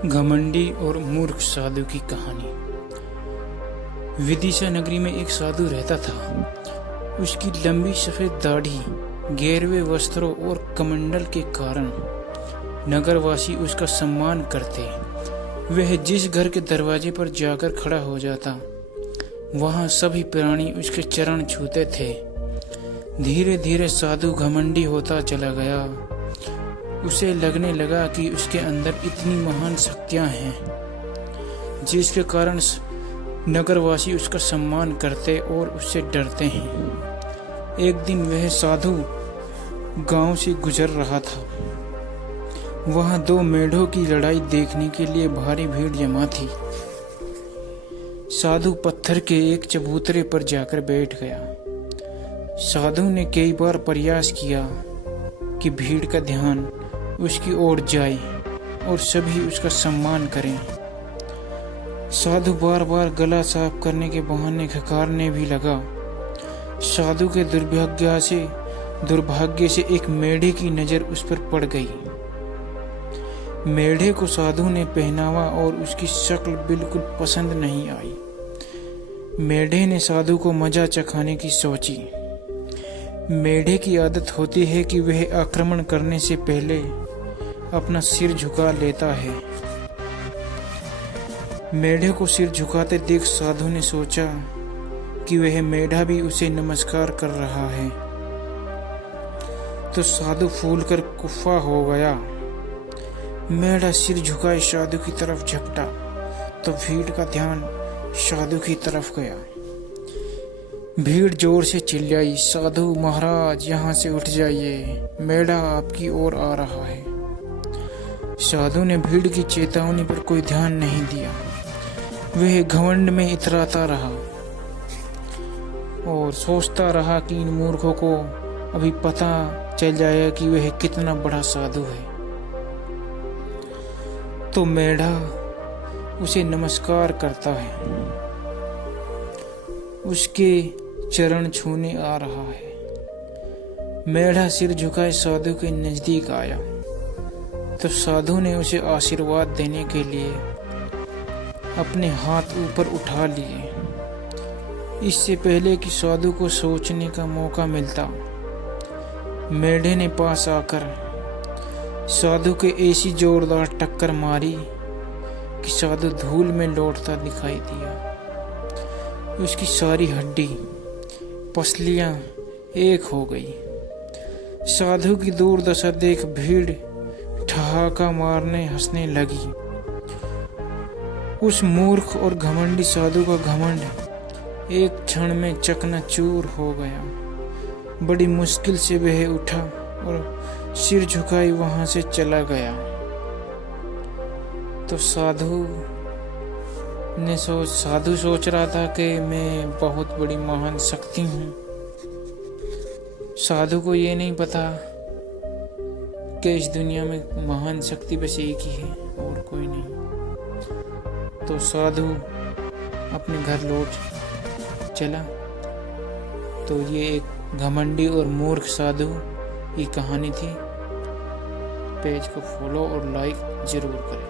घमंडी और मूर्ख साधु की कहानी। विदिशा नगरी में एक साधु रहता था। उसकी लंबी सफेद दाढ़ी, गेरवे वस्त्रों और कमंडल के कारण नगरवासी उसका सम्मान करते। वह जिस घर के दरवाजे पर जाकर खड़ा हो जाता, वहां सभी प्राणी उसके चरण छूते थे। धीरे धीरे साधु घमंडी होता चला गया। उसे लगने लगा कि उसके अंदर इतनी महान शक्तियां हैं, जिसके कारण नगरवासी उसका सम्मान करते और उससे डरते हैं। एक दिन वह साधु गांव से गुजर रहा था। वहां दो मेढ़ों की लड़ाई देखने के लिए भारी भीड़ जमा थी। साधु पत्थर के एक चबूतरे पर जाकर बैठ गया। साधु ने कई बार प्रयास किया कि भीड़ का ध्यान उसकी ओर जाए और सभी उसका सम्मान करें। साधु बार बार गला साफ करने के बहाने खखारने भी लगा। साधु के दुर्भाग्य से एक मेढ़े की नजर उस पर पड़ गई। मेढ़े को साधु ने पहनावा और उसकी शक्ल बिल्कुल पसंद नहीं आई। मेढ़े ने साधु को मजा चखाने की सोची। मेढ़े की आदत होती है कि वह आक्रमण करने से पहले अपना सिर झुका लेता है। मेढ़े को सिर झुकाते देख साधु ने सोचा कि वह मेढ़ा भी उसे नमस्कार कर रहा है। तो साधु फूलकर कुफा हो गया। मेढ़ा सिर झुकाए साधु की तरफ झपटा तो भीड़ का ध्यान साधु की तरफ गया। भीड़ जोर से चिल्लाई, साधु महाराज यहाँ से उठ जाइए, मेढ़ा आपकी ओर आ रहा है। साधु ने भीड़ की चेतावनी पर कोई ध्यान नहीं दिया। वह घमंड में इतराता रहा और सोचता रहा कि इन मूर्खों को अभी पता चल जाएगा कि वह कितना बड़ा साधु है। तो मेढ़ा उसे नमस्कार करता है, उसके चरण छूने आ रहा है। मेढ़ा सिर झुकाए साधु के नजदीक आया तो साधु ने उसे आशीर्वाद देने के लिए अपने हाथ ऊपर उठा लिए। इससे पहले कि साधु को सोचने का मौका मिलता, मेढ़े ने पास आकर साधु के ऐसी जोरदार टक्कर मारी कि साधु धूल में लौटता दिखाई दिया। उसकी सारी हड्डी पसलियां एक हो गई। साधु की दुर्दशा देख भीड़ ठहाका मारने हंसने लगी। उस मूर्ख और घमंडी साधु का घमंड एक क्षण में चकनाचूर हो गया। बड़ी मुश्किल से वह उठा और सिर झुकाई वहां से चला गया। तो साधु सोच रहा था कि मैं बहुत बड़ी महान शक्ति हूँ। साधु को ये नहीं पता कि इस दुनिया में महान शक्ति बस एक ही है और कोई नहीं। तो साधु अपने घर लौट चला। तो ये एक घमंडी और मूर्ख साधु की कहानी थी। पेज को फॉलो और लाइक जरूर करें।